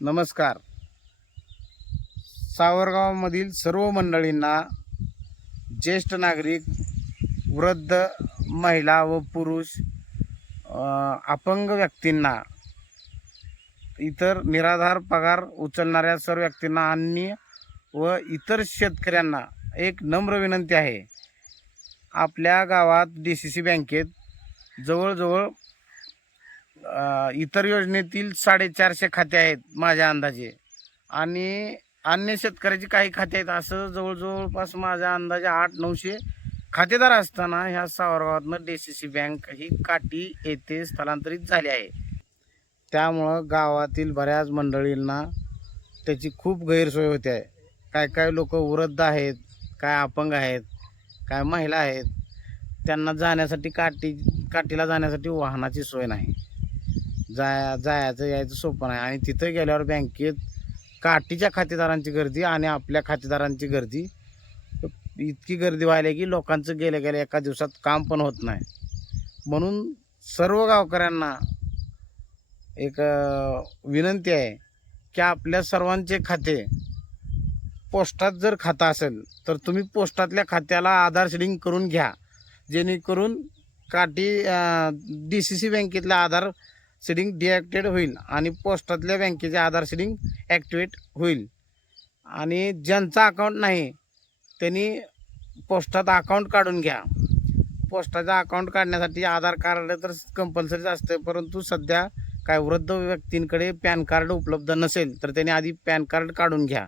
नमस्कार. सावरगावमधील सर्व मंडळींना, ज्येष्ठ नागरिक, वृद्ध, महिला व पुरुष, अपंग व्यक्तींना, इतर निराधार पगार उचलणाऱ्या सर्व व्यक्तींना आणि व इतर शेतकऱ्यांना एक नम्र विनंती आहे. आपल्या गावात DCC बँकेत जवळजवळ इतर योजनेतील 450 खाते आहेत माझ्या अंदाजे, आणि अन्य शेतकऱ्याची काही खाते आहेत. असं जवळपास माझ्या अंदाजे 800-900 खातेदार असताना ह्या सावरगावातनं DCC बँक ही काटी येथे स्थलांतरित झाली आहे. त्यामुळं गावातील बऱ्याच मंडळींना त्याची खूप गैरसोय होते आहे. काय लोक वृद्ध आहेत, काय अपंग आहेत, काय महिला आहेत. त्यांना जाण्यासाठी काटीला जाण्यासाठी वाहनाची सोय नाही. जायचं यायचं सोपं नाही. आणि तिथं गेल्यावर बँकेत काटीच्या खातेदारांची गर्दी आणि आपल्या खातेदारांची गर्दी, इतकी गर्दी व्हायला की लोकांचं गेल्या एका दिवसात काम पण होत नाही. म्हणून सर्व गावकऱ्यांना एक विनंती आहे की आपल्या सर्वांचे खाते, पोस्टात जर खातं असेल तर तुम्ही पोस्टातल्या खात्याला आधार सीडिंग करून घ्या, जेणेकरून काटी DCC बँकेतल्या आधार सीडिंग डिॲक्टिवेट होईल आणि पोस्टातल्या बँकेचे आधार सीडिंग ॲक्टिवेट होईल. आणि ज्यांचा अकाउंट नाही त्यांनी पोस्टात अकाउंट काढून घ्या. पोस्टाचा अकाउंट काढण्यासाठी आधार कार्ड तर कंपल्सरीच असते, परंतु सध्या काय वृद्ध व्यक्तींकडे पॅन कार्ड उपलब्ध नसेल तर त्यांनी आधी पॅन कार्ड काढून घ्या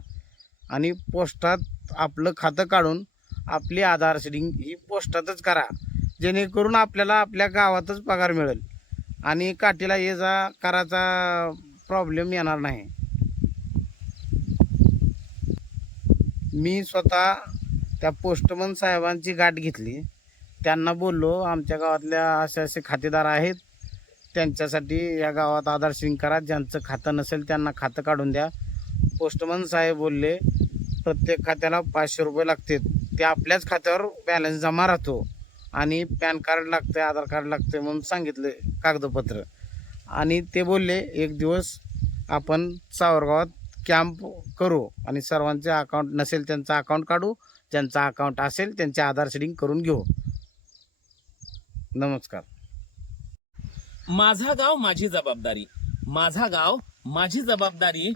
आणि पोस्टात आपलं खातं काढून आपली आधार सीडिंग ही पोस्टातच करा, जेणेकरून आपल्याला आपल्या गावातच पगार मिळेल आणि काटीला ये जा करायचा प्रॉब्लेम येणार नाही. मी स्वतः त्या पोस्टमन साहेबांची गाठ घेतली. त्यांना बोललो, आमच्या गावातल्या असे खातेदार आहेत, त्यांच्यासाठी या गावात आधार सीडिंग करा. ज्यांचं खातं नसेल त्यांना खातं काढून द्या. पोस्टमन साहेब बोलले, प्रत्येक खात्याला 500 रुपये लागतात. ते आपल्याच खात्यावर बॅलन्स जमा राहतो आणि पॅन कार्ड लागते, आधार कार्ड लागते म्हणून सांगितले कागदपत्र. आणि ते बोलले, एक दिवस आपण सावरगावात कॅम्प करू आणि सर्वांचे अकाउंट नसेल त्यांचं अकाउंट काढू, ज्यांचा अकाउंट असेल त्यांचे आधार सीडिंग करून घेऊ. नमस्कार. माझा गाव माझी जबाबदारी, माझा गाव माझी जबाबदारी.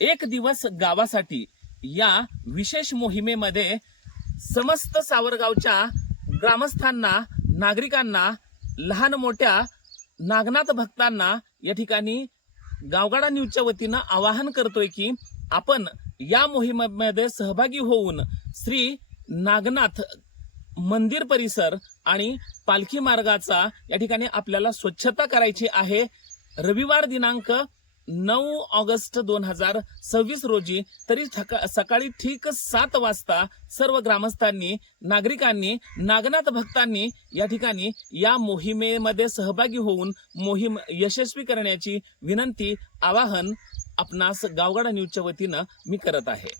एक दिवस गावासाठी या विशेष मोहिमेमध्ये समस्त सावरगावच्या ग्रामस्थांना, नागरिकांना, लहान मोठ्या नागनाथ भक्तांना या ठिकाणी गावगाडा न्यूजच्या वतीनं आवाहन करतोय की आपण या मोहिमेमध्ये सहभागी होऊन श्री नागनाथ मंदिर परिसर आणि पालखी मार्गाचा या ठिकाणी आपल्याला स्वच्छता करायची आहे. रविवार दिनांक 9 ऑगस्ट 2026 रोजी, तरी सकाळी ठीक 7 वाजता सर्व ग्रामस्थांनी, नागरिकांनी, नागनाथ भक्तांनी या ठिकाणी या मोहिमेमध्ये सहभागी होऊन मोहीम यशस्वी करण्याची विनंती, आवाहन आपणास गावगाडा न्यूजच्या वतीनं मी करत आहे.